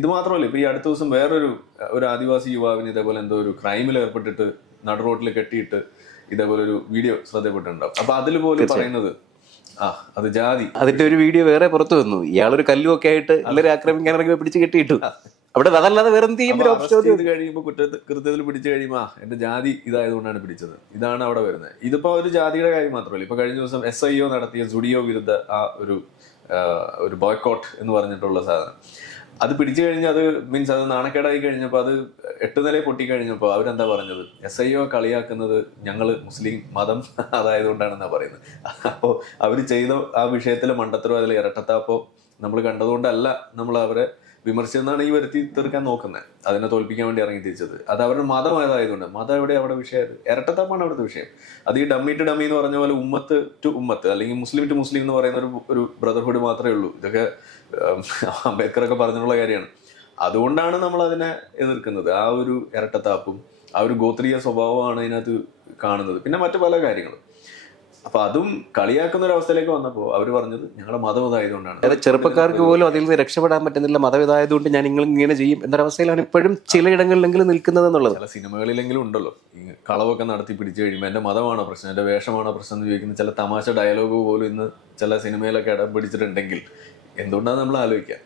ഇത് മാത്രമല്ല, ഇപ്പൊ ഈ അടുത്ത ദിവസം ഒരു ആദിവാസി യുവാവിന് ഇതേപോലെ എന്തോ ഒരു ക്രൈമിൽ ഏർപ്പെട്ടിട്ട് നടു റോട്ടിൽ കെട്ടിയിട്ട് ഇതേപോലെ ഒരു വീഡിയോ ശ്രദ്ധപ്പെട്ടിട്ടുണ്ടാവും. അപ്പൊ അതിൽ പോലും പറയുന്നത് അത് ജാതി. അതിന്റെ ഒരു വീഡിയോ വേറെ പുറത്തു വന്നു. ഇയാളൊരു കല്ലും ഒക്കെ ആയിട്ട് എല്ലാവരും ആക്രമിക്കാൻ ഇറങ്ങി പിടിച്ച് കെട്ടിയിട്ടു. അവിടെ അതല്ലാതെ വേറെ എന്ത് ചെയ്യുമ്പോൾ കഴിയുമ്പോൾ കൃത്യത്തിൽ പിടിച്ചു കഴിയുമ്പോൾ എന്റെ ജാതി ഇതായതുകൊണ്ടാണ് പിടിച്ചത്, ഇതാണ് അവിടെ വരുന്നത്. ഇതിപ്പോ ഒരു ജാതിയുടെ കാര്യം മാത്രമല്ല. ഇപ്പൊ കഴിഞ്ഞ ദിവസം SIO നടത്തിയ സുഡിയോ വിരുദ്ധ ഒരു ബോയ്ക്കോട്ട് എന്ന് പറഞ്ഞിട്ടുള്ള സാധനം, അത് പിടിച്ചു കഴിഞ്ഞാൽ അത് മീൻസ് അത് നാണക്കേടായി കഴിഞ്ഞപ്പോൾ അത് 8 നില പൊട്ടിക്കഴിഞ്ഞപ്പോൾ അവരെന്താ പറഞ്ഞത്, SIO കളിയാക്കുന്നത് ഞങ്ങള് മുസ്ലിം മതം അതായതുകൊണ്ടാണെന്നാ പറയുന്നത്. അപ്പോൾ അവർ ചെയ്ത ആ വിഷയത്തിലെ മണ്ടത്തരോ അതിൽ ഇരട്ടത്താപ്പോ നമ്മൾ കണ്ടതുകൊണ്ടല്ല നമ്മൾ അവരെ വിമർശിച്ചെന്നാണ് ഈ വരുത്തി തീർക്കാൻ നോക്കുന്നത്, അതിനെ തോൽപ്പിക്കാൻ വേണ്ടി ഇറങ്ങി തിരിച്ചത്. അത് അവരുടെ മതം ഏതായതുകൊണ്ട്. മതം എവിടെ അവിടെ വിഷയം, ഇരട്ടത്താപ്പാണ് അവിടുത്തെ വിഷയം. അത് ഈ ഡമ്മി ടു ഡമ്മി എന്ന് പറഞ്ഞ പോലെ ഉമ്മത്ത് ടു ഉമ്മത്ത് അല്ലെങ്കിൽ മുസ്ലിം ടു മുസ്ലിം എന്ന് പറയുന്ന ഒരു ബ്രദർഹുഡ് മാത്രമേ ഉള്ളൂ. ഇതൊക്കെ അംബേദ്കറൊക്കെ പറഞ്ഞിട്ടുള്ള കാര്യമാണ്. അതുകൊണ്ടാണ് നമ്മൾ അതിനെ എതിർക്കുന്നത്. ആ ഒരു ഇരട്ടത്താപ്പും ആ ഒരു ഗോത്രീയ സ്വഭാവമാണ് അതിനകത്ത് കാണുന്നത്. പിന്നെ മറ്റു പല കാര്യങ്ങളും. അപ്പൊ അതും കളിയാക്കുന്ന ഒരു അവസ്ഥയിലേക്ക് വന്നപ്പോൾ അവർ പറഞ്ഞത് ഞങ്ങളുടെ മതം ഇതായതുകൊണ്ടാണ്. ചെറുപ്പക്കാർക്ക് പോലും അതിൽ നിന്ന് രക്ഷപ്പെടാൻ പറ്റുന്നില്ല, മതം ഇതായതുകൊണ്ട് ഞാൻ ഇങ്ങനെ ചെയ്യും എന്നൊരവസ്ഥയിലാണ് ഇപ്പോഴും ചിലയിടങ്ങളിലെങ്കിലും നിൽക്കുന്നത് എന്നുള്ളത്. ചില സിനിമകളിലെങ്കിലും ഉണ്ടല്ലോ, ഈ കളവൊക്കെ നടത്തി പിടിച്ചു കഴിയുമ്പോൾ എന്റെ മതമാണോ പ്രശ്നം, എന്റെ വേഷമാണോ പ്രശ്നം എന്ന് ചോദിക്കുന്ന ചില തമാശ ഡയലോഗ് പോലും ഇന്ന് ചില സിനിമയിലൊക്കെ ഇടം പിടിച്ചിട്ടുണ്ടെങ്കിൽ എന്തുകൊണ്ടാണ് നമ്മൾ ആലോചിക്കുക.